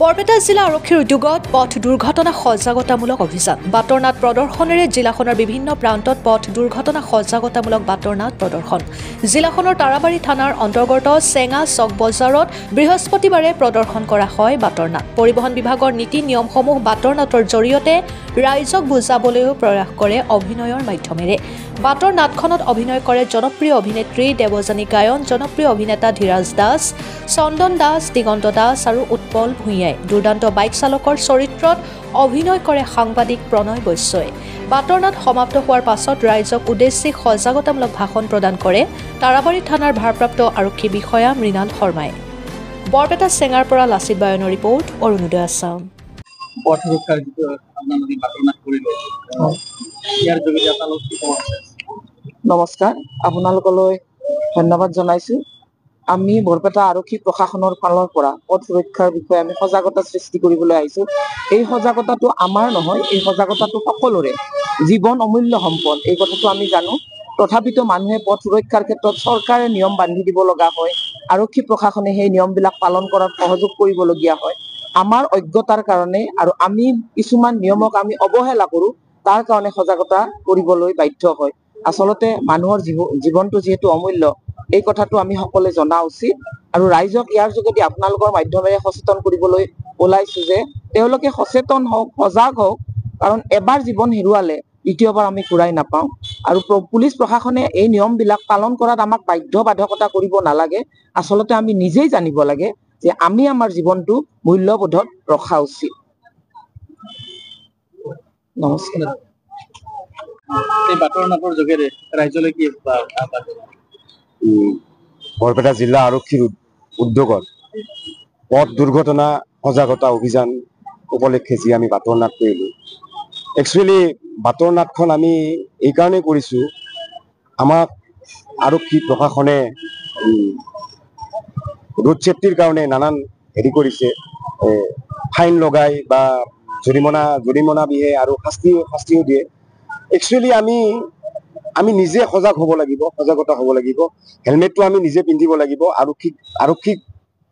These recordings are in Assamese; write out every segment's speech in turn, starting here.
বৰপেটা জিলা আৰক্ষীৰ উদ্যোগত পথ দুৰ্ঘটনা সজাগতামূলক অভিযান বাতৰনাট প্ৰদৰ্শনেৰে জিলাখনৰ বিভিন্ন প্ৰান্তত পথ দুৰ্ঘটনা সজাগতামূলক বাতৰনাট প্ৰদৰ্শন জিলাখনৰ তাৰাবাৰী থানাৰ অন্তৰ্গত চেঙা চক বজাৰত বৃহস্পতিবাৰে প্ৰদৰ্শন কৰা হয় বাতৰনাট পৰিবহণ বিভাগৰ নীতি নিয়মসমূহ বাতৰনাটৰ জৰিয়তে ৰাইজক বুজাবলৈও প্ৰয়াস কৰে অভিনয়ৰ মাধ্যমেৰে বাতৰনাটখনত অভিনয় কৰে জনপ্ৰিয় অভিনেত্ৰী দেৱজানী গায়ন জনপ্ৰিয় অভিনেতা ধীৰাজ দাস চন্দন দাস দিগন্ত দাস আৰু উৎপল ভূঞাই দুৰ্দান্ত বাইক চালকৰ চৰিত্ৰত অভিনয় কৰে সাংবাদিক প্ৰণয় বৈশ্যই বাতৰনাট সমাপ্ত হোৱাৰ পাছত ৰাইজক উদ্দেশ্যি সজাগতামূলক ভাষণ প্ৰদান কৰে তাৰাবাৰী থানাৰ ভাৰপ্ৰাপ্ত আৰক্ষী বিষয়া মৃণাল শৰ্মাই বৰপেটা চেঙাৰ পৰা লাচিত বায়নৰ ৰিপৰ্ট অৰুণোদয় আছাম নমস্কাৰ আপোনালোকলৈ ধন্যবাদ জনাইছো আমি বৰপেটা আৰক্ষী প্ৰশাসনৰ ফালৰ পৰা পথ সুৰক্ষাৰ বিষয়ে আমি সজাগতা সৃষ্টি কৰিবলৈ আহিছো এই সজাগতাটো আমাৰ নহয় এই সজাগতাটো সকলোৰে জীৱন অমূল্য সম্পদ এই কথাটো আমি জানো তথাপিতো মানুহে পথ সুৰক্ষাৰ ক্ষেত্ৰত চৰকাৰে নিয়ম বান্ধি দিব লগা হয় আৰক্ষী প্ৰশাসনে সেই নিয়মবিলাক পালন কৰাত সহযোগ কৰিবলগীয়া হয় আমাৰ অজ্ঞতাৰ কাৰণে আৰু আমি কিছুমান নিয়মক আমি অৱহেলা কৰো তাৰ কাৰণে সজাগতা কৰিবলৈ বাধ্য হয় আচলতে মানুহৰ জীৱনটো যেহেতু অমূল্য এই কথাটো আমি সকলোৱে জনা উচিত আৰু ৰাইজক ইয়াৰ যোগেদি আপোনালোকৰ মাধ্যমেৰে সচেতন কৰিবলৈ ওলাইছো যে তেওঁলোকে সচেতন হওক সজাগ হওক কাৰণ এবাৰ জীৱন হেৰুৱালে দ্বিতীয়বাৰ আমি ঘূৰাই নাপাওঁ আৰু পুলিচ প্ৰশাসনে এই নিয়মবিলাক পালন কৰাত আমাক বাধ্যবাধকতা কৰিব নালাগে আচলতে আমি নিজেই জানিব লাগে যে আমি আমাৰ জীৱনটো মূল্যবোধত ৰখা উচিত নমস্কাৰ বাতৰনাটৰ যোগেৰে ৰাইজলৈ কি বৰপেটা জিলা আৰক্ষীৰ উদ্যোগত পথ দুৰ্ঘটনা সজাগতা অভিযান উপলক্ষে যি আমি বাতৰনাট কৰিলো একচুৱেলি বাতৰনাটখন আমি এই কাৰণে কৰিছো আমাক আৰক্ষী প্ৰশাসনে ৰোড ছেফটিৰ কাৰণে নানান হেৰি কৰিছে ফাইন লগাই বা জৰিমনা বিহে আৰু শাস্তিও দিয়ে একচুৱেলি আমি নিজে সজাগ হ'ব লাগিব সজাগতা হ'ব লাগিব হেলমেটটো আমি নিজে পিন্ধিব লাগিব আৰক্ষীক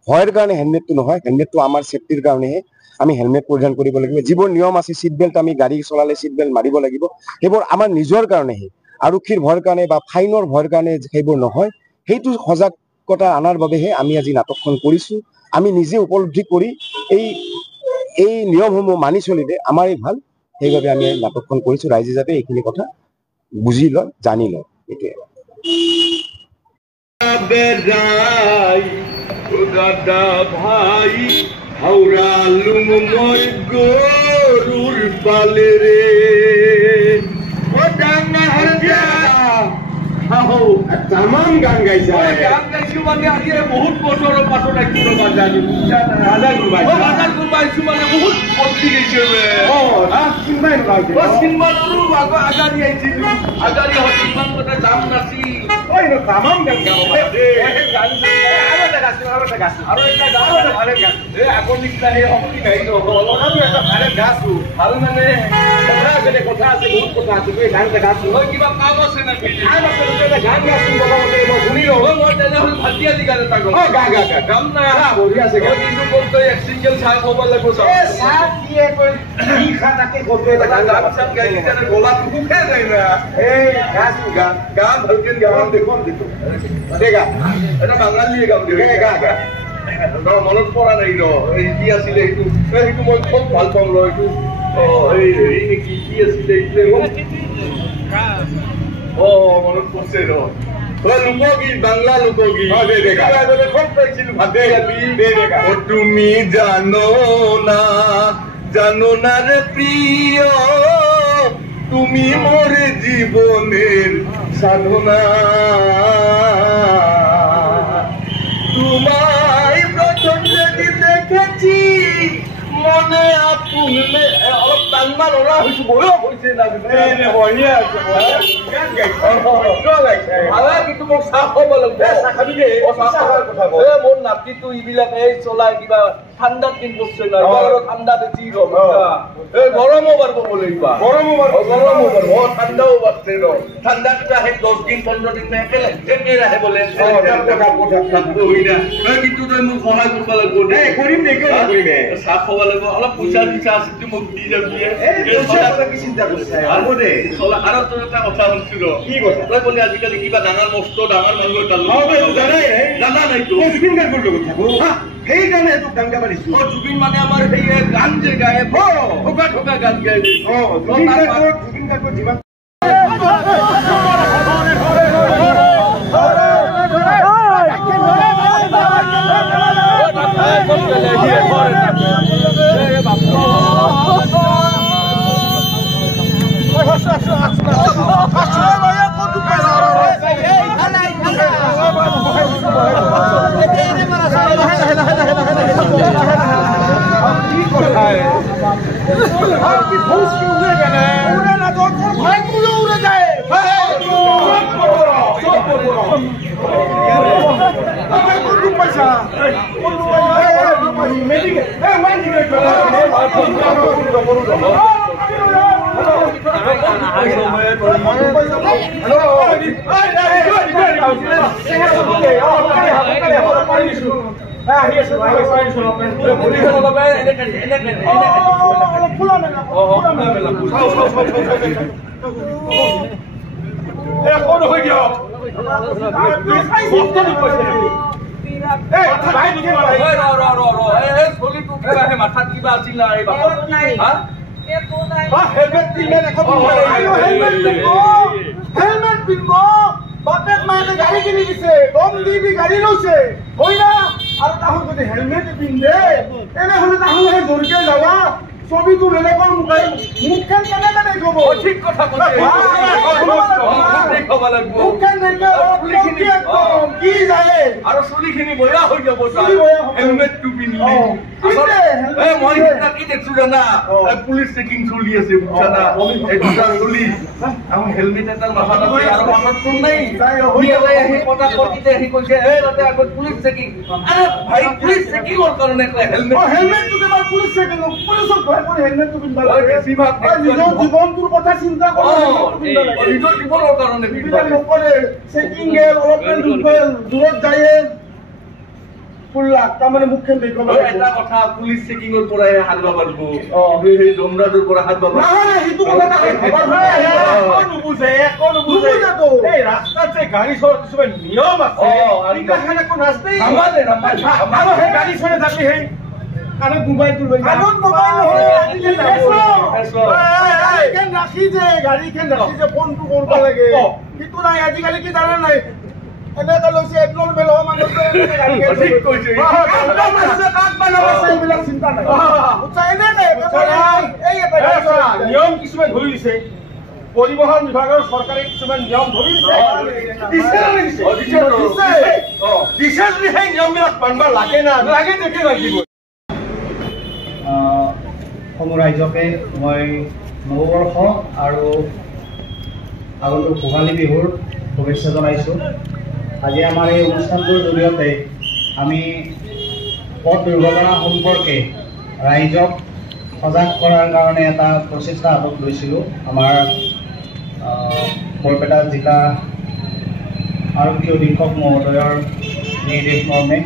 ভয়ৰ কাৰণে হেলমেটটো নহয় হেলমেটটো আমাৰ ছেফটিৰ কাৰণেহে আমি হেলমেট পৰিধান কৰিব লাগিব যিবোৰ নিয়ম আছে চিট বেল্ট আমি গাড়ী চলালে চিট বেল্ট মাৰিব লাগিব সেইবোৰ আমাৰ নিজৰ কাৰণেহে আৰক্ষীৰ ভয়ৰ কাৰণে বা ফাইনৰ ভয়ৰ কাৰণে সেইবোৰ নহয় সেইটো সজাগতা আনাৰ বাবেহে আমি আজি নাটকখন কৰিছো আমি নিজে উপলব্ধি কৰি এই নিয়মসমূহ মানি চলিলে আমাৰেই ভাল সেইবাবে আমি নাটকখন কৰিছো ৰাইজে যাতে এইখিনি কথা বুজি লয় জানি লয় এইটোৱে দাদা ভাই হাওড়ালুম মই গরুর পালে রে ও ডাঙার যা হাও তামাম গান গাইছে ও গান গাইছো মানে আজি বহুত বছৰৰ পাছত একটো বাজালি রাজা গুরবাই মানে বহুত পত্তি গেছে রে ও সিনবাই লাগে ও সিনবারু আগো আগারি আইছিল আগারি হসিমান কথা দাম নাছি ওই না তামাম গান গাও গান আৰু এটা ভালে গাছ আগৰ নিচিনা সেই শক্তি নাই অলপমানো এটা ভালে গাছো ভাল মানে কথা আছে বহুত কথা আছে গান গাছো কিবা কাম আছে নেকি গান গাছো মই শুনি লওঁ মই তেনেহ'লে ভাতিয়া দি গান এটা গাম না বঢ়িয়া আছে কিন্তু ক'ত এক চিংগল চাহ ক'ব লাগিব চাহ দিয়ে কৈ তাকে ক'ব গান গাই দিলে গলাত মুখে যায় না এই গান ভালকে গান দেখোন দেখা এটা বাঙালী গান গা মনত পৰা নাই ৰ কি আছিলে সেইটো মই খুব ভাল পাম ৰ এইটো হেৰি নেকি কি আছিলে মনত পৰিছে ৰ লোকগীত বাংলা লোকগীত তুমি জানো না রে প্রিয় তুমি মোরে জীবনের সাধনা তোমায় প্রথম যদি দেখেছি মনে আপুনে অলপ টানমান ওরা হয়েছে বয়স হয়েছে না বঢ়িয়া আছে কিন্তু মোক চাহ খাব লাগিব চাহ খাবি মোৰ নাতিটো এইবিলাক এই চলাই কিবা ঠান্ডার দিন পড়ছে না এবারও ঠান্ডা বেশি হবে এই গরমও বাড়বো বলে এইবার গরমও বাড়বো ঠান্ডাও বাড়ছে ঠান্ডাটা হে 10 দিন 15 দিন একে রাখে বলে কিন্তু তই মোক সহায় কৰিব লাগিব দেই কৰিম নেকি চাহ খাব লাগিব অলপ পইচা দিছা আছে মোক দি যাবি কি চিন্তা কৰিছা হ'ব দে আৰু তোৰ এটা কথা শুনছিলো কি কথা তই ক'লে আজিকালি কিবা ডাঙৰ মস্ত ডাঙৰ মানুহ এটা জানা নাই তো জুবিন গাৰ্গৰ লগত থাকো সেইকাৰণে তোক গান গাব দিছো জুবিন মানে আমাৰ সেই গান যে গায় ঠোকা ঠোকা গান গায় জুবিন গাৰ্গৰ যিমান মাথাত কিবা আছিল না এই হেলমেট পিন্ধব বাপেক মায়ে গাড়ী কিনি দিছে কম দি গাড়ী লৈছে হয় না আৰু তাহোঁ যদি হেলমেট পিন্ধে তেনেহ'লে তাহোঁ সেই জোৰকে যাবা ছবিটো বেলেগৰ মুখখন কেনেকে দেখাব ঠিক কথা কি যায় আৰু চুলিখিনি বয়া হৈ যাব হেলমেটটো পিন্ধিলে মই সেইদিনা কি দেখছো জানা পুলিচ চেকিং চলি আছে বুজিছানা এই দুটা চলি আমি হেলমেট এটা মাথাত আছে আৰু মনত কোন নাই আহি পতা কৰিতে আহি কৈছে এই তাতে আগত পুলিচ চেকিং আৰে ভাই পুলিচ চেকিংৰ কাৰণে হেলমেটটো তোমাৰ পুলিচ চেকিং পুলিচক ভয় কৰি হেলমেটটো পিন্ধিব লাগে বেছিভাগ নিজৰ জীৱনটোৰ কথা চিন্তা কৰি নিজৰ জীৱনৰ কাৰণে পিন্ধিব নকৰে চেকিং গেল অলপমান দূৰত যায় তাৰমানে মুখখন দেখুৱাব এটা কথা পুলিচ চেকিঙৰ পৰাই হাত বাবাৰব সেই ডমৰাটোৰ পৰা হাত বাবাৰ সেইটো নুবুজে এই ৰাস্তাত যে গাড়ী চলোৱাৰ কিছুমান নিয়ম আছে গাড়ী চলাই থাকি সেই কাণত মোবাইলটো লৈ ৰাখি যে গাড়ীখন ৰাখি যে ফোনটো কৰিব লাগে সেইটো নাই আজিকালি কি জানা নাই এনেকে লৈছে একদম বেল এইবিলাক চিন্তা নাই নিয়ম কিছুমান ধৰি দিছে পৰিবহন বিভাগৰ চৰকাৰে কিছুমান নিয়ম ধৰি দিছে সেই নিয়মবিলাক মানিব লাগে না লাগে দেখি লাগিব সমূহ ৰাইজকে মই নৱবৰ্ষ আৰু আগন্তুক ভোগালী বিহুৰ শুভেচ্ছা জনাইছোঁ আজি আমাৰ এই অনুষ্ঠানটোৰ জৰিয়তে আমি পথ দুৰ্ঘটনা সম্পৰ্কে ৰাইজক সজাগ কৰাৰ কাৰণে এটা প্ৰচেষ্টা হাতত লৈছিলোঁ আমাৰ বৰপেটা জিলা আৰক্ষী অধীক্ষক মহোদয়ৰ নিৰ্দেশ মৰ্মে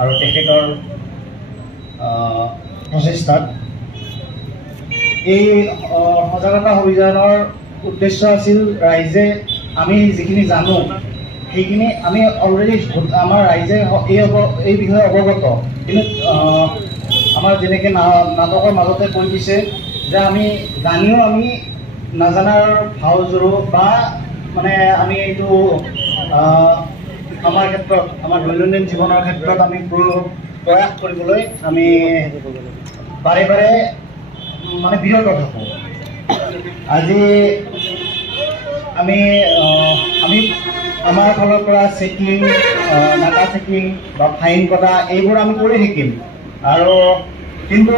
আৰু তেখেতৰ প্ৰচেষ্টাত এই সজাগতা অভিযানৰ উদ্দেশ্য আছিল ৰাইজে আমি যিখিনি জানো সেইখিনি আমি অলৰেডি আমাৰ ৰাইজে এই বিষয়ে অৱগত কিন্তু আমাৰ যেনেকৈ নাটকৰ মাজতে কৈ দিছে যে আমি জানিও আমি নাজানাৰ ভাও জোৰো বা মানে আমি এইটো আমাৰ ক্ষেত্ৰত আমাৰ দৈনন্দিন জীৱনৰ ক্ষেত্ৰত আমি প্ৰয়াস কৰিবলৈ আমি বাৰে বাৰে মানে বিৰত থাকোঁ আজি আমি আমাৰ ফালৰ পৰা চেকিং নাকা চেকিং বা ফাইন কটা এইবোৰ আমি কৰি থাকিম আৰু কিন্তু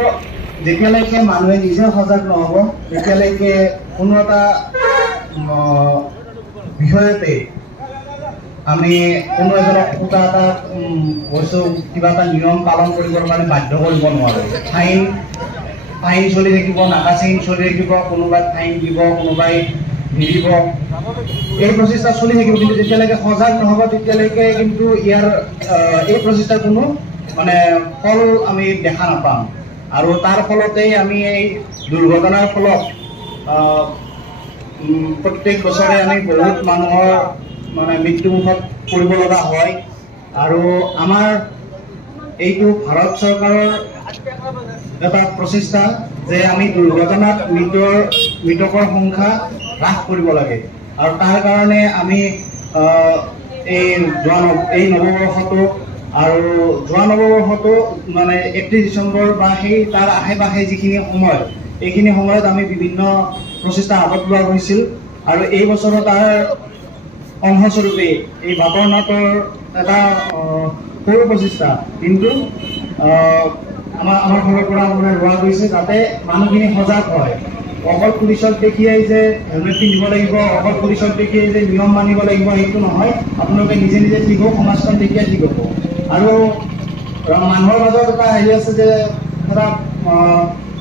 যেতিয়ালৈকে মানুহে নিজে সজাগ নহ'ব তেতিয়ালৈকে কোনো এটা বিষয়তে আমি কোনো এজনক কোটা এটা বস্তু কিবা এটা নিয়ম পালন কৰিবৰ কাৰণে বাধ্য কৰিব নোৱাৰোঁ। ফাইন চলি থাকিব, নাকাচিং চলি থাকিব, কোনোবাই ফাইন দিব, কোনোবাই নিদিব, এই প্ৰচেষ্টা চলি থাকিব। কিন্তু যেতিয়ালৈকে সজাগ নহ'ব তেতিয়ালৈকে কিন্তু ইয়াৰ এই প্ৰচেষ্টাৰ কোনো মানে ফল আমি দেখা নাপাম। আৰু তাৰ ফলতেই আমি এই দুৰ্ঘটনাৰ ফলত প্ৰত্যেক বছৰে আমি বহুত মানুহৰ মানে মৃত্যুমুখত পৰিব লগা হয়। আৰু আমাৰ এইটো ভাৰত চৰকাৰৰ এটা প্ৰচেষ্টা যে আমি দুৰ্ঘটনাত মৃতকৰ সংখ্যা হ্ৰাস কৰিব লাগে। আৰু তাৰ কাৰণে আমি এই নৱবৰ্ষটো আৰু যোৱা নৱবৰ্ষটো মানে 31 ডিচেম্বৰ বা সেই তাৰ আশে পাশে যিখিনি সময়, এইখিনি সময়ত আমি বিভিন্ন প্ৰচেষ্টা হাতত লোৱা হৈছিল। আৰু এই বছৰো তাৰ অংশস্বৰূপে এই বাটৰ নাটৰ এটা সৰু প্ৰচেষ্টা কিন্তু আমাৰ ফালৰ পৰা মানে লোৱা গৈছে যাতে মানুহখিনি সজাগ হয়। অকল পুলিচক দেখিয়াই যে হেলমেট পিন্ধিব লাগিব, অকল পুলিচক দেখিয়াই যে নিয়ম মানিব লাগিব সেইটো নহয়। আপোনালোকে নিজে নিজে ঠিক হওক, সমাজখন দেখিয়াই ঠিক হ'ব। আৰু মানুহৰ মাজত এটা হেৰি আছে যে এটা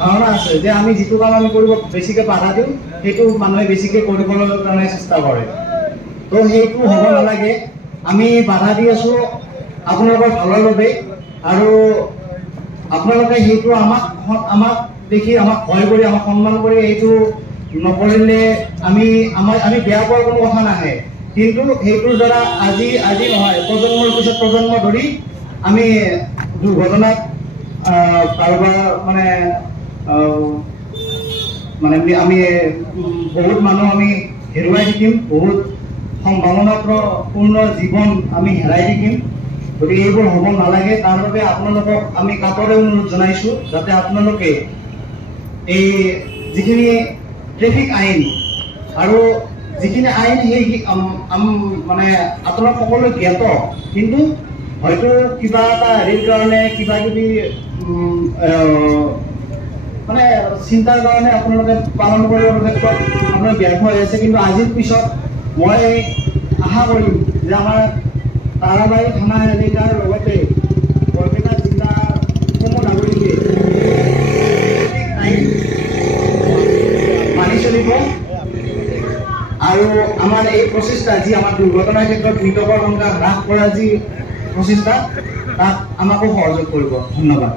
ধাৰণা আছে যে আমি যিটো কাম আমি কৰিব বেছিকৈ বাধা দিওঁ সেইটো মানুহে বেছিকৈ কৰিবলৈ কাৰণে চেষ্টা কৰে। তো সেইটো হ'ব নালাগে। আমি বাধা দি আছোঁ আপোনালোকৰ ভালৰ বাবে। আৰু আপোনালোকে সেইটো আমাক দেখি আমাক ভয় কৰি আমাক সন্মান কৰি এইটো নকৰিলে আমি বেয়া পোৱাৰ কোনো কথা নাহে। কিন্তু সেইটোৰ দ্বাৰা আজি নহয়, প্ৰজন্মৰ পিছত প্ৰজন্ম ধৰি আমি দুৰ্ঘটনাত কাৰোবাৰ মানে আমি বহুত মানুহ আমি হেৰুৱাই থাকিম, বহুত সম্ভাৱনাপূৰ্ণ জীৱন আমি হেৰাই থাকিম। গতিকে এইবোৰ হ'ব নালাগে। তাৰ বাবে আপোনালোকক আমি কাতৰে অনুৰোধ জনাইছোঁ যাতে আপোনালোকে এই যিখিনি ট্ৰেফিক আইন আৰু যিখিনি আইন সেই মানে আপোনালোক সকলোৱে জ্ঞাত, কিন্তু হয়তো কিবা এটা হেৰিৰ কাৰণে কিবা কিবি মানে চিন্তাৰ কাৰণে আপোনালোকে পালন কৰিবৰ ক্ষেত্ৰত আপোনাৰ ব্যৰ্থ হৈ আছে। কিন্তু আজিৰ পিছত মই আশা কৰিম যে আমাৰ তাৰাবাৰী থানা এলেকাৰ লগতে বৰপেটা জিলাৰ কোনো নাগৰিকে আইন মানি চলিব। আৰু আমাৰ এই প্ৰচেষ্টা যি আমাৰ দুৰ্ঘটনাৰ ক্ষেত্ৰত মৃতকৰ সংখ্যা হ্ৰাস কৰাৰ যি প্ৰচেষ্টা তাক আমাকো সহযোগ কৰিব। ধন্যবাদ।